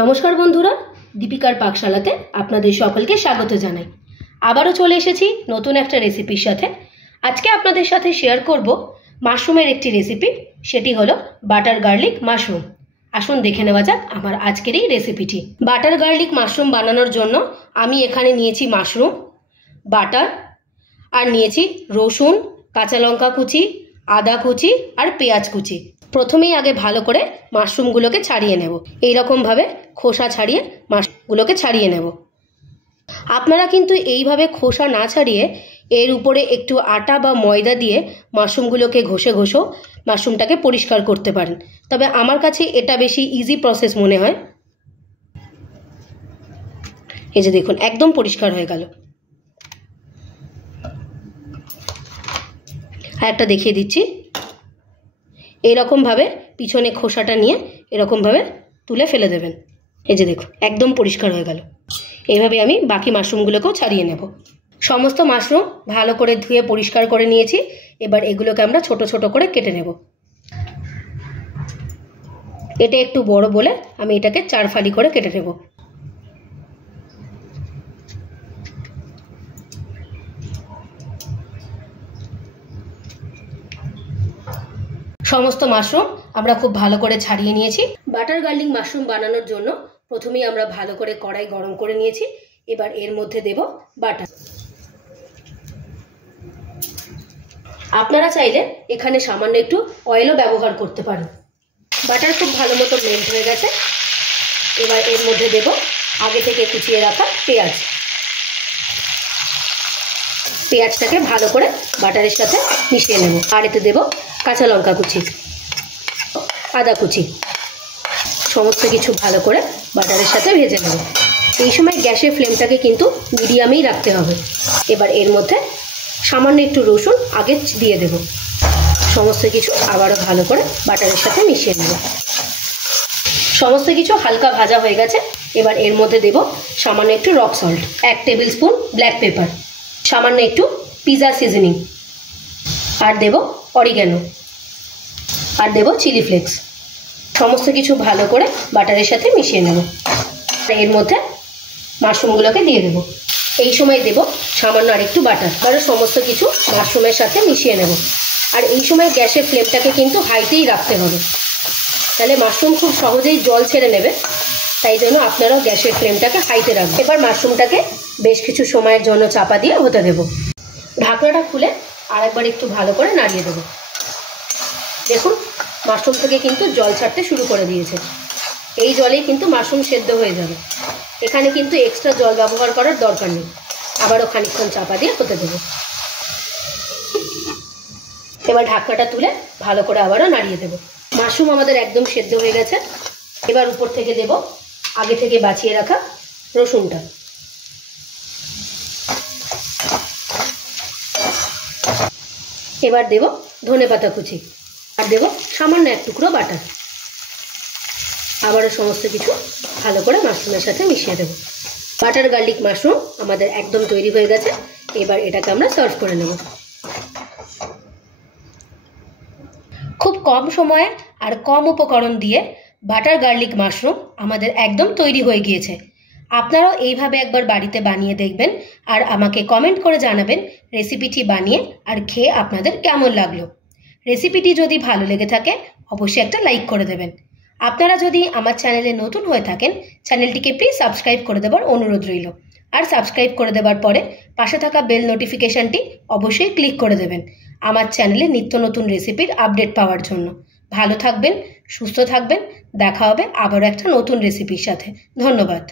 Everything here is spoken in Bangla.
নমস্কার বন্ধুরা, দীপিকার পাকশালাতে আপনাদের সকলকে স্বাগত জানাই। আবারও চলে এসেছি নতুন একটা রেসিপির সাথে। আজকে আপনাদের সাথে শেয়ার করব মাশরুমের একটি রেসিপি, সেটি হলো বাটার গার্লিক মাশরুম। আসুন দেখে নেওয়া যাক আমার আজকের এই রেসিপিটি। বাটার গার্লিক মাশরুম বানানোর জন্য আমি এখানে নিয়েছি মাশরুম, বাটার, আর নিয়েছি রসুন, কাঁচা লঙ্কা কুচি, আদা কুচি আর পেঁয়াজ কুচি। প্রথমেই আগে ভালো করে মাশরুমগুলোকে ছাড়িয়ে নেব। এইরকমভাবে খোসা ছাড়িয়ে মাশরুমগুলোকে ছাড়িয়ে নেব। আপনারা কিন্তু এইভাবে খোসা না ছাড়িয়ে এর উপরে একটু আটা বা ময়দা দিয়ে মাশরুমগুলোকে ঘষে মাশরুমটাকে পরিষ্কার করতে পারেন, তবে আমার কাছে এটা বেশি ইজি প্রসেস মনে হয়। এই যে দেখুন, একদম পরিষ্কার হয়ে গেল। আর একটা দেখিয়ে দিচ্ছি, এরকমভাবে পিছনে খোসাটা নিয়ে এরকমভাবে তুলে ফেলে দেবেন। এই যে দেখুন, একদম পরিষ্কার হয়ে গেল। এইভাবে আমি বাকি মাশরুমগুলোকেও ছাড়িয়ে নেব। সমস্ত মাশরুম ভালো করে ধুয়ে পরিষ্কার করে নিয়েছি। এবার এগুলোকে আমরা ছোট ছোট করে কেটে নেব। এটা একটু বড় বলে আমি এটাকে 4 ফালি করে কেটে নেব। সমস্ত মাশরুম আমরা খুব ভালো করে ছাড়িয়ে নিয়েছি। বাটার গার্লিক মাশরুম বানানোর জন্য প্রথমেই আমরা ভালো করে কড়াই গরম করে নিয়েছি। এবার এর মধ্যে দেব বাটার। আপনারা চাইলে এখানে সামান্য একটু অয়েলও ব্যবহার করতে পারেন। বাটার খুব ভালো মতো মেল্ট হয়ে গেছে। এবার এর মধ্যে দেব আগে থেকে কুচিয়ে রাখা পেঁয়াজ। পেঁয়াজটাকে ভালো করে বাটারের সাথে মিশিয়ে নেব। আর এতে দেব কাঁচা লঙ্কা কুচি, আদা কুচি। সমস্ত কিছু ভালো করে বাটারের সাথে ভেজে নেব। এই সময় গ্যাসের ফ্লেমটাকে কিন্তু মিডিয়ামেই রাখতে হবে। এবার এর মধ্যে সামান্য একটু রসুন আগে দিয়ে দেব। সমস্ত কিছু আবারও ভালো করে বাটারের সাথে মিশিয়ে নেব। সমস্ত কিছু হালকা ভাজা হয়ে গেছে। এবার এর মধ্যে দেব সামান্য একটু rock salt, 1 table spoon black pepper, সামান্য একটু পিৎজা সিজনিং, আর দেব অরিগ্যানো, আর দেব চিলি ফ্লেক্স। সমস্ত কিছু ভালো করে বাটারের সাথে মিশিয়ে নেব। এর মধ্যে মাশরুমগুলোকে দিয়ে দেব। এই সময় দেব সামান্য আর একটু বাটার। আরও সমস্ত কিছু মাশরুমের সাথে মিশিয়ে নেব। আর এই সময় গ্যাসের ফ্লেমটাকে কিন্তু হাইতেই রাখতে হবে, তাহলে মাশরুম খুব সহজেই জল ছেড়ে নেবে। তাই জন্য আপনারাও গ্যাসের ফ্লেমটাকে হাইতে রাখবেন। এবার মাশরুমটাকে বেশ কিছু সময়ের জন্য চাপা দিয়ে হতে দেব। ঢাকনাটা খুলে আরেকবার একটু ভালো করে নাড়িয়ে দেব। দেখুন, মাশরুম থেকে কিন্তু জল ছাড়তে শুরু করে দিয়েছে। এই জলেই কিন্তু মাশরুম সেদ্ধ হয়ে যাবে। এখানে কিন্তু এক্সট্রা জল ব্যবহার করার দরকার নেই। আবারও খানিকক্ষণ চাপা দিয়ে হতে দেব। এবার ঢাকনাটা তুলে ভালো করে আবারও নাড়িয়ে দেব। মাশরুম আমাদের একদম সেদ্ধ হয়ে গেছে। এবার উপর থেকে দেব আগে থেকে বাছিয়ে রাখা রসুনটা। এবার দেব ধনেপাতা কুচি, আর দেব সামান্য 1 টুকরো বাটার। আবারও সমস্ত কিছু ভালো করে মাশরুমের সাথে মিশিয়ে দেব। বাটার গার্লিক মাশরুম আমাদের একদম তৈরি হয়ে গেছে। এবার এটাকে আমরা সার্ভ করে নেব। খুব কম সময়ে আর কম উপকরণ দিয়ে বাটার গার্লিক মাশরুম আমাদের একদম তৈরি হয়ে গিয়েছে। আপনারাও এইভাবে একবার বাড়িতে বানিয়ে দেখবেন আর আমাকে কমেন্ট করে জানাবেন রেসিপিটি বানিয়ে আর খেয়ে আপনাদের কেমন লাগলো। রেসিপিটি যদি ভালো লেগে থাকে অবশ্যই একটা লাইক করে দেবেন। আপনারা যদি আমার চ্যানেলে নতুন হয়ে থাকেন, চ্যানেলটিকে প্লিজ সাবস্ক্রাইব করে দেবার অনুরোধ রইল। আর সাবস্ক্রাইব করে দেবার পরে পাশে থাকা বেল নোটিফিকেশানটি অবশ্যই ক্লিক করে দেবেন আমার চ্যানেলে নিত্য নতুন রেসিপির আপডেট পাওয়ার জন্য। ভালো থাকবেন, সুস্থ থাকবেন। দেখা হবে আবারও একটা নতুন রেসিপির সাথে। ধন্যবাদ।